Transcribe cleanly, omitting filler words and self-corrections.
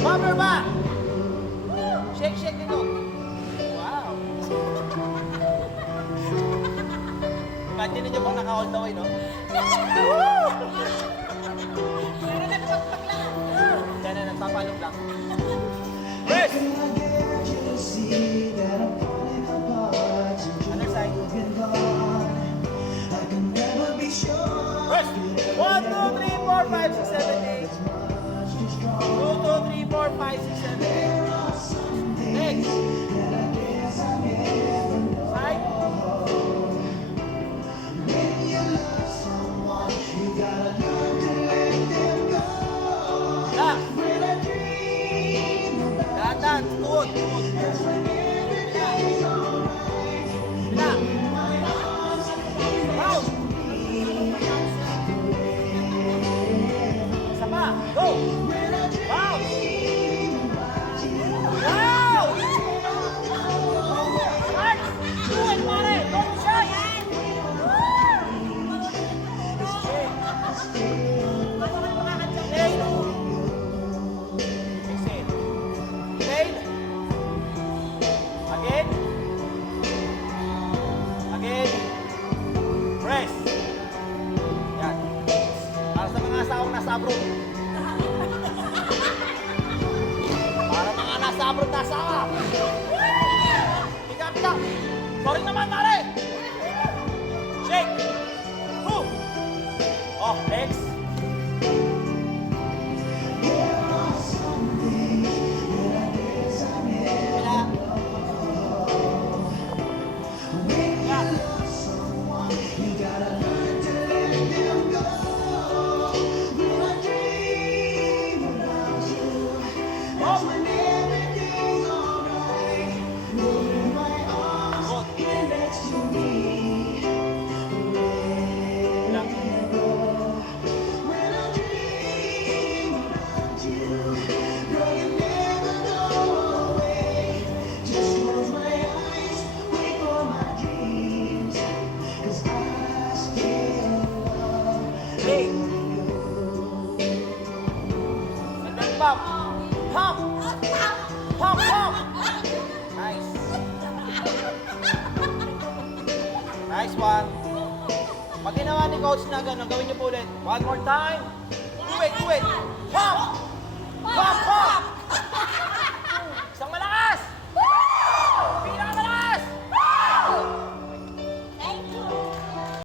Bumper ba? Shake, shake dito. Wow. Imagine niyo pang naka-all the way, no? Diyan na, nagpapalong lang. Yes! Other side. Yes! 1, 2, 3, 4, 5, 6, 7, 8. 2, 2, 3, 4, 5, 6, 7, 8. Next. Side. Left. Dahan-dahan. Tuod. Bila. Round. Isa pa. Go. Round. Round. Start. Tuod, pare. Don't shy. Again. Press. Yan. Para sa mga asawang nasa abroad. Para mga nasa abroad na asawa. Pika. Sorry naman, mare. Shake. Move. Oh, next. Pump. Nice. Nice one. Pag ginawa ni coach na gano'n, gawin niyo po ulit. One more time. Do it. Pump.